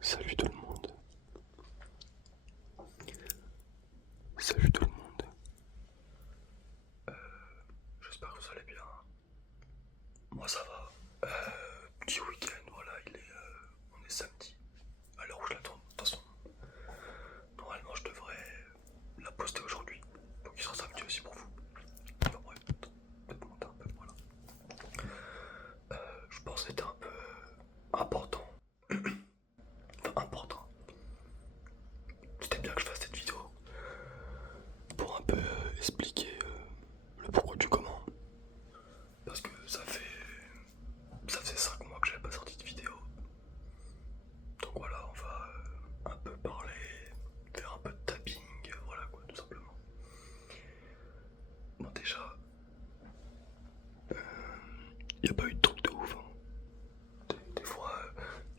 Salut tout le monde. Salut tout le monde. J'espère que vous allez bien. Moi ça va. Petit week-end, voilà, on est samedi. À l'heure où je la tourne, de toute façon, normalement je devrais la poster aujourd'hui. Donc il sera samedi aussi pour vous. Enfin bref, peut-être monter un peu, voilà. Je pense que c'était un peu important. Enfin important. C'était bien que je fasse cette vidéo Pour un peu expliquer le pourquoi du comment. parce que ça faisait 5 mois que j'avais pas sorti de vidéo. Donc voilà, on va un peu parler, faire un peu de tapping, voilà quoi, tout simplement. Bon déjà, Y a pas eu de truc de ouf, hein. des fois,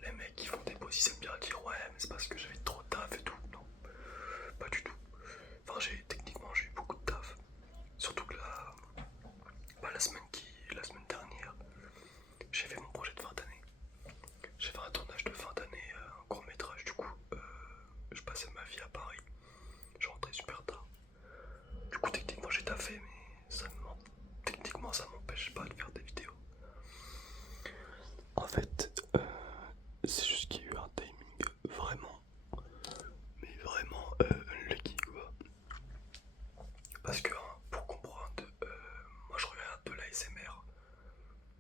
les mecs qui font des pauses, ils aiment bien dire ouais, mais c'est parce que j'avais trop de taf et tout. Non, pas du tout. Enfin, techniquement, j'ai eu beaucoup de taf. Surtout que la semaine dernière, j'ai fait mon projet de fin d'année. J'ai fait un tournage de fin d'année, un court métrage. Du coup, je passais ma vie à Paris. Je rentrais super tard. Du coup, techniquement, j'ai taffé, mais techniquement, ça m'empêche pas de faire des vidéos. En fait, c'est juste qu'il y a eu un timing vraiment, mais vraiment unlucky quoi. Parce que, hein, pour comprendre, moi je regarde de l'ASMR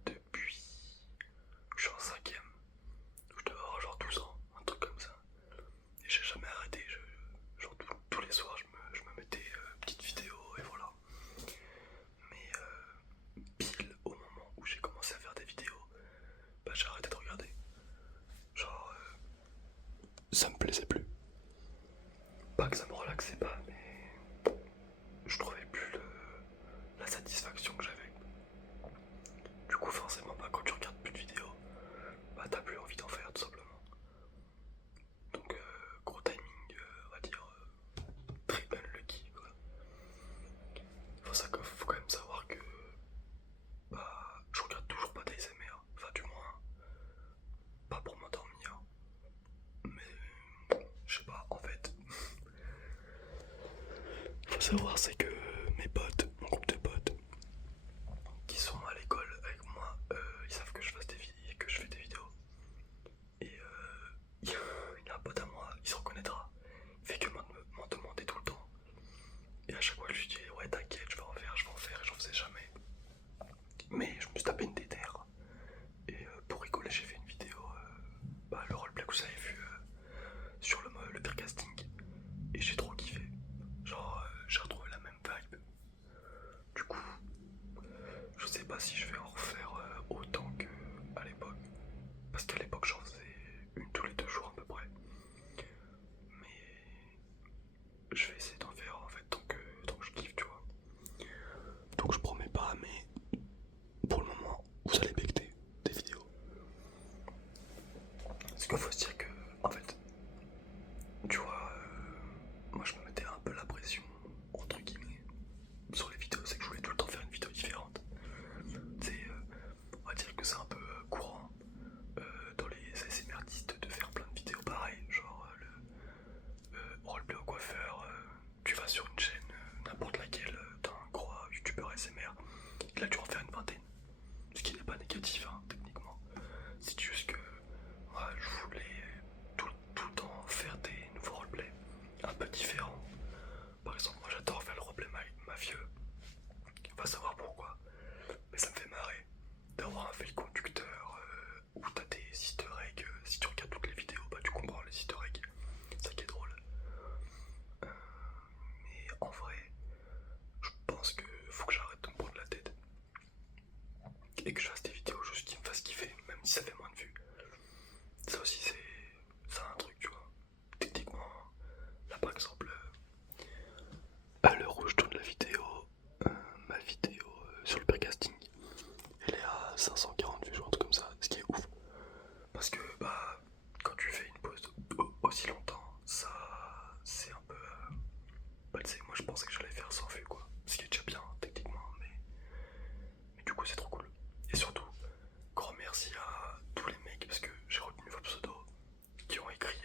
depuis que je suis en cinquième. Je devais avoir genre 12 ans, un truc comme ça. Et j'ai jamais arrêté. Genre tous les soirs, je me mettais petite vidéo et voilà. Mais pile au moment où j'ai commencé à faire des vidéos, bah j'ai arrêté de regarder. Genre, Ça me plaisait plus. pas que ça me relaxait pas, mais je trouvais plus la satisfaction que j'avais. Du coup, forcément, bah, quand tu regardes plus de vidéos, bah t'as plus envie d'en faire tout simplement. Donc, gros timing, on va dire, très unlucky quoi. Faut quand même savoir que bah, je regarde toujours pas d'ASMR, enfin, du moins, pas pour m'endormir, mais je sais pas, en fait, Faut savoir, c'est que mes potes, mon groupe de potes, qui sont à l'école avec moi, ils savent que je fasse des vidéos, que je fais des vidéos. Et il y a un pote à moi, il se reconnaîtra. Il fait que m'en demander tout le temps. Et à chaque fois, je lui dis ouais, t'inquiète, je vais en faire, et j'en faisais jamais. Mais je me suis tapé une déterre. Et pour rigoler, j'ai fait une vidéo, bah, le roleplay que vous avez vu sur le pire casting. Et j'ai trop kiffé. Genre, j'ai retrouvé la même vibe. Du coup, je sais pas si je vais en refaire autant qu'à l'époque. Parce qu'à l'époque, j'en faisais une tous les 2 jours à peu près. Mais je vais essayer d'en faire en fait tant que je kiffe, tu vois. donc je promets pas, mais pour le moment, vous allez becter des vidéos. Parce qu'il faut se dire que, en fait, tu vois, moi je me mettais un peu la pression, entre guillemets, sur les vidéos, c'est que je voulais tout le temps faire une vidéo différente. C'est, on va dire que c'est un peu courant dans les ASMRtistes de faire plein de vidéos pareilles, genre le roleplay au coiffeur, tu vas sur une chaîne, n'importe laquelle, d'un gros youtubeur ASMR, il a dû en faire une vingtaine. Ce qui n'est pas négatif, hein, techniquement. C'est juste que moi je voulais tout le temps faire des nouveaux roleplays un peu différents. Par exemple, moi j'adore faire le roleplay mafieux. On va savoir pourquoi. Mais ça me fait marrer d'avoir un fil conducteur où t'as des easter eggs. Si tu regardes toutes les vidéos, bah tu comprends les easter eggs. C'est ça qui est drôle. Mais en vrai, je pense que faut que j'arrête de me prendre la tête. Et que je fasse des vidéos juste qui me fassent kiffer, même si ça fait moins de vues. Ça aussi c'est un truc, tu vois. Techniquement, là par exemple, À l'heure où je tourne la vidéo, ma vidéo sur le casting, elle est à 540 vues, ou un truc comme ça, ce qui est ouf. parce que bah quand tu fais une pause aussi longtemps, ça c'est un peu... bah tu sais, moi je pensais que j'allais faire 100 vues quoi. Ce qui est déjà bien techniquement, mais du coup c'est trop cool. Et surtout, grand merci à tous les mecs, parce que j'ai retenu vos pseudos, qui ont écrit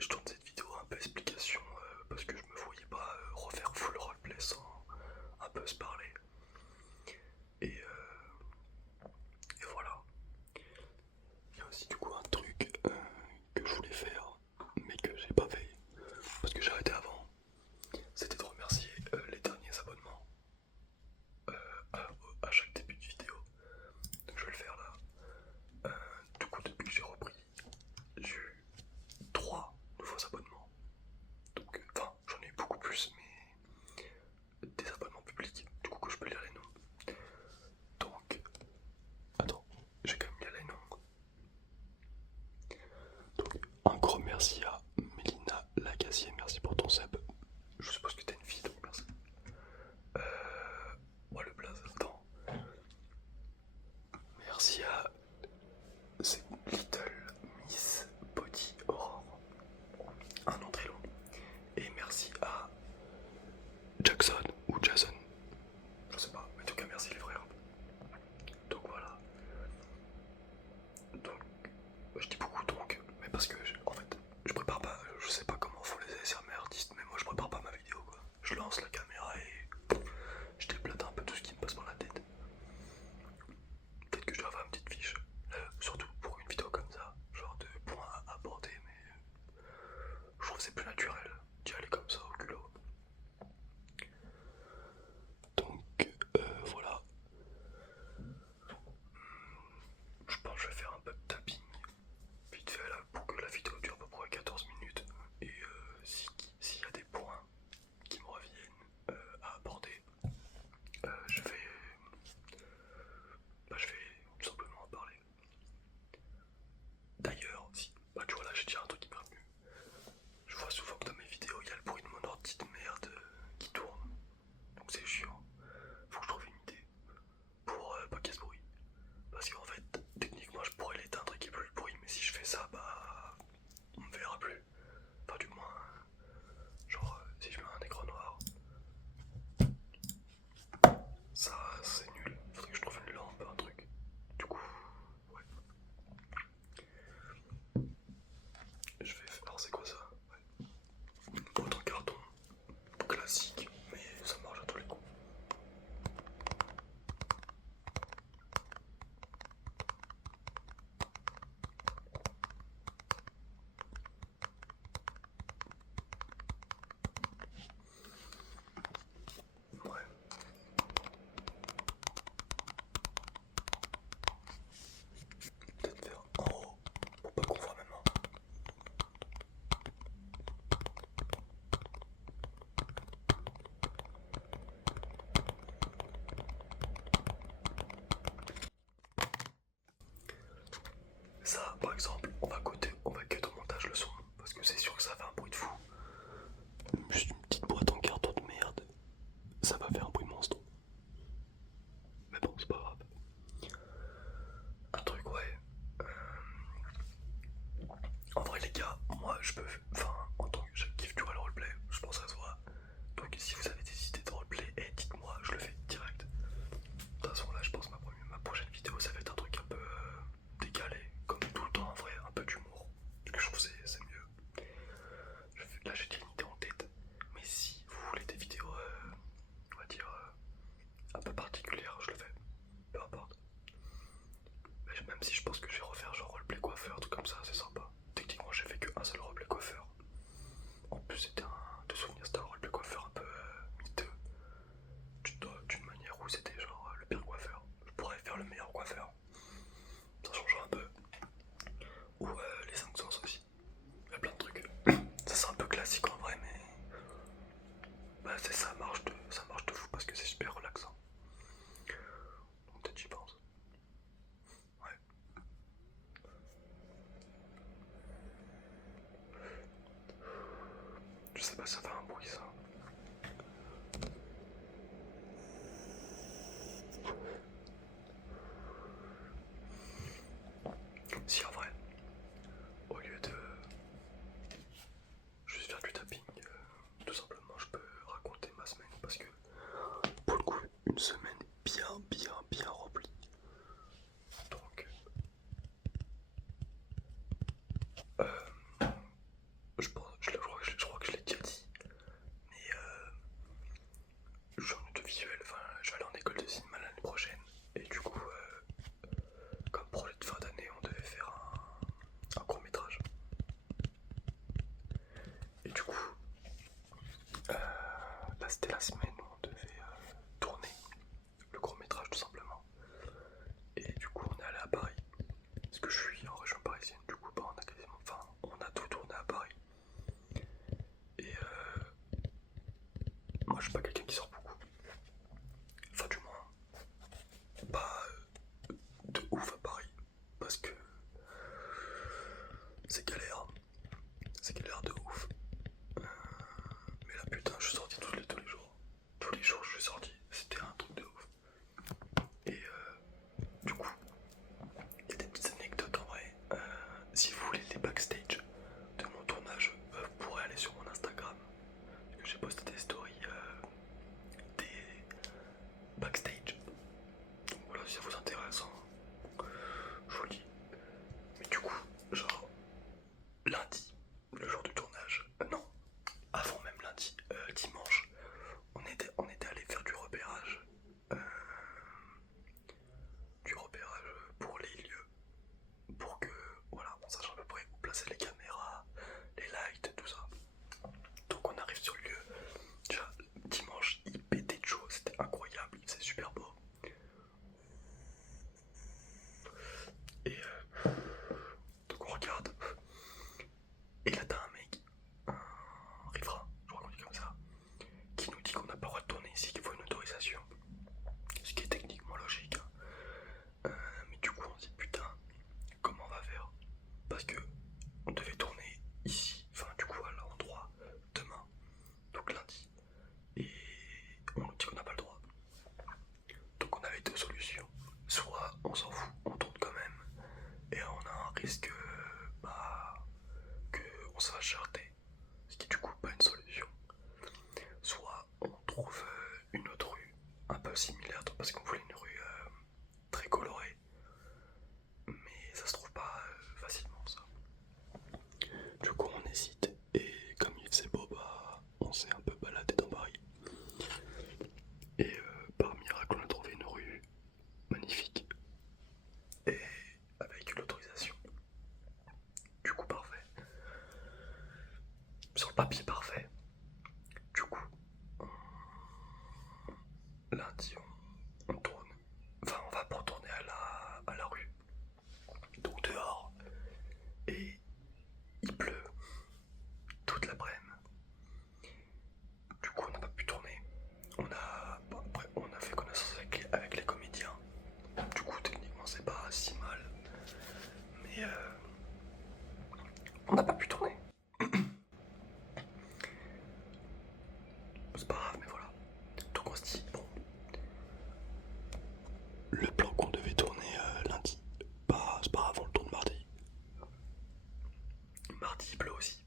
je tourne cette vidéo un peu explication parce que je me voyais pas refaire full roleplay sans un peu se parler. Et, et voilà. Il y a aussi du coup un truc que je voulais faire, mais que j'ai pas fait, parce que j'ai arrêté avant. C'était de remercier les derniers abonnements euh, à, à chaque début de vidéo. Donc je vais le faire là. Du coup, depuis que j'ai repris, j'ai eu 3 nouveaux abonnements. Donc, enfin, j'en ai eu beaucoup plus, mais des abonnements publics. Du coup, que je peux lire les noms. Donc, attends, j'ai quand même lire les noms. Donc, un gros merci à Mélina Lagassier, merci pour ton sub. Je suppose que t'es une fille, donc merci. Ouais, le blaze, attends. Merci à c'est Little Miss Body Aurore. Un nom très long. Et merci à Jackson ou Jason. je sais pas, mais en tout cas merci les frères. Donc voilà. Donc je dis beaucoup donc, mais parce que en fait je prépare pas, je sais pas comment font les ASMR artistes, mais moi je prépare pas ma vidéo quoi. Je lance la caméra et je déplate un peu tout ce qui me passe par la tête. Peut-être que je dois avoir une petite fiche, surtout pour une vidéo comme ça, genre de points à aborder, mais je trouve que c'est plus naturel d'y aller comme ça au culot. Donc voilà. Je pense que je vais faire un peu de tapping vite fait là pour que la vidéo dure à peu près 14 minutes. Et s'il y a des points qui me reviennent à aborder, je vais je vais tout simplement en parler. D'ailleurs, si, bah tu vois là j'ai déjà un truc qui m'est revenu. Je vois souvent que dans mes vidéos il y a le bruit de mon ordi de merde qui tourne. Donc c'est chiant. Faut que je trouve une idée pour pas qu'il y ait ce bruit. Parce qu'en fait, techniquement je pourrais l'éteindre et qu'il n'y ait plus le bruit, mais si je fais ça, bah on me verra plus. Enfin du moins, genre si je mets un écran noir, ça c'est nul. Faudrait que je trouve une lampe, un truc. Du coup, ouais. Je vais faire. Alors c'est quoi ça? Ouais. Une boîte en carton classique, mais ça marche à tous les coups. Ouais. Peut-être faire en haut pour pas qu'on voit maintenant. Ça, par exemple, on va cut au montage le son parce que c'est sûr que ça fait un bruit de fou. Juste une petite boîte en carton de merde, ça va faire un bruit monstre. Mais bon, c'est pas grave. Un truc, ouais. En vrai, les gars, moi je peux. Enfin, en tant que je kiffe, tu vois, le roleplay, je pense à soi. Donc, si vous avez des idées de roleplay, dites-moi, je le fais direct. De toute façon, là, je pense que ma prochaine vidéo, ça va être un truc un peu décalé, comme tout le temps en vrai, un peu d'humour. Je trouve que c'est mieux. Là, j'ai déjà une idée en tête, mais si vous voulez des vidéos, on va dire, un peu particulières, je le fais. Peu importe. Mais même si je pense que je vais refaire genre roleplay coiffeur, tout comme ça, c'est sympa. Techniquement, j'ai fait que un seul roleplay coiffeur. En plus, c'était de souvenir, c'était un roleplay coiffeur un peu miteux. D'une manière où c'était genre le pire coiffeur. Je pourrais faire le meilleur coiffeur. Ça change un peu. Ou les 5 sens aussi. Il y a plein de trucs. Ça c'est un peu classique en vrai, mais bah, ça marche de fou parce que c'est super relaxant. Donc peut-être j'y pense. Ouais. Je sais pas si ça fait un bruit ça. Si en vrai, au lieu de juste faire du tapping, tout simplement je peux raconter ma semaine parce que Pour le coup, une semaine bien remplie. donc je du coup, là c'était la semaine où on devait tourner le court métrage tout simplement. Et du coup on est allé à Paris. Parce que je suis en région parisienne, du coup bah, on a tout tourné à Paris. Et moi je suis pas quelqu'un qui sort beaucoup. Enfin du moins, pas de ouf à Paris. Parce que c'est galère. C'est galère de ouf. Mais là putain je suis sorti tous les jours. Tous les jours je suis sorti. C'était un truc de ouf. Et du coup, il y a des petites anecdotes en vrai. Si vous voulez les backstage de mon tournage, vous pourrez aller sur mon Instagram. Parce que j'ai posté des stories des backstage. Donc voilà, si ça vous intéresse, hein, je vous le dis. Mais du coup, genre, lundi, le jour du tournage, non, avant même lundi, dimanche, on était allé faire euh, du repérage pour les lieux, pour que, voilà, on sache à peu près où placer les caméras, les lights, tout ça. Donc on arrive sur le lieu, déjà, dimanche, il pétait de chaud, c'était incroyable, il faisait super beau. Et donc on regarde, et là t'as un mec, un riverain, je crois qu'on dit comme ça, qui nous dit qu'on n'a pas le droit de tourner ici, qu'il faut une autorisation. Ce qui est techniquement logique. Mais du coup on se dit putain, comment on va faire? Parce que on devait tourner ici, enfin du coup à l'endroit demain, donc lundi. Et on nous dit qu'on n'a pas le droit. Donc on avait deux solutions. Soit on s'en fout, on tourne quand même, et on a un risque qu'on se fasse charter, ce qui est du coup pas une solution. Soit on trouve une autre rue un peu similaire, parce qu'on voulait une rue très colorée, mais ça se trouve pas facilement ça. Du coup on hésite, et comme il faisait beau, bah, on s'est un peu baladé dans Paris. Et par miracle on a trouvé une rue magnifique, et avec l'autorisation. Du coup parfait. Sur le papier parfait. Du coup, lundi on tourne. Enfin on va pour tourner à la rue. Donc dehors. Et il pleut toute l'après-midi. Du coup on n'a pas pu tourner. Après, on a fait connaissance avec les comédiens. Du coup techniquement c'est pas si mal. Mais on n'a pas pu tourner. C'est pas grave mais voilà. Donc on se dit bon. Le plan qu'on devait tourner lundi, bah c'est pas grave, on le tourne mardi. Mardi il pleut aussi.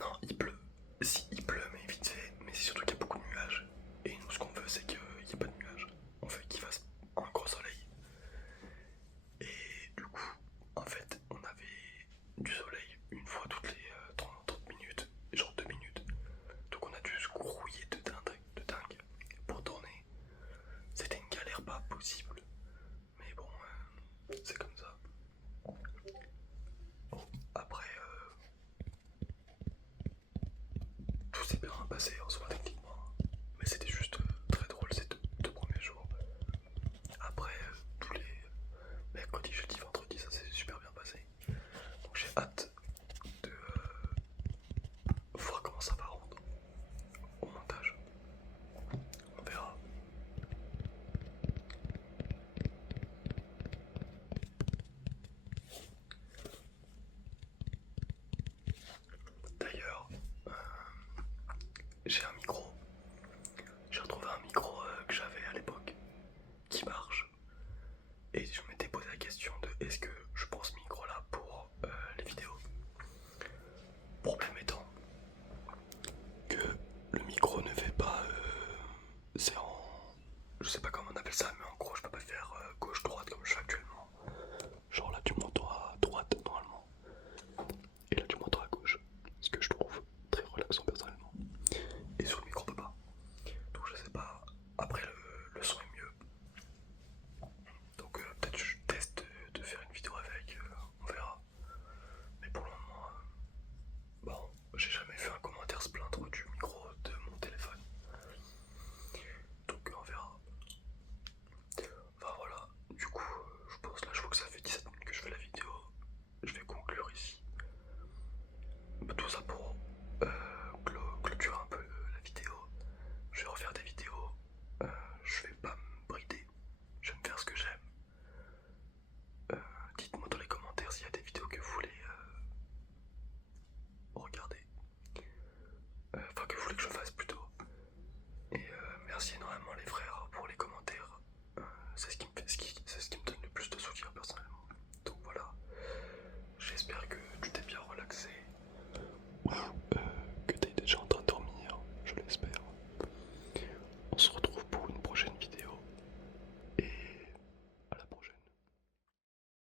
Non, il pleut. Si, il pleut, mais vite fait. Mais c'est surtout qu'il y a beaucoup de nuages. Et nous, ce qu'on veut, c'est qu'il n'y ait pas de nuages. On veut qu'il fasse un gros soleil. Et du coup, en fait, on avait du soleil une fois toutes les 30 minutes, genre 2 minutes. Donc on a dû se grouiller de dingue pour tourner. C'était une galère pas possible. Mais bon, c'est comme ça. Bon, après, tout s'est bien passé en soi techniquement, mais c'était juste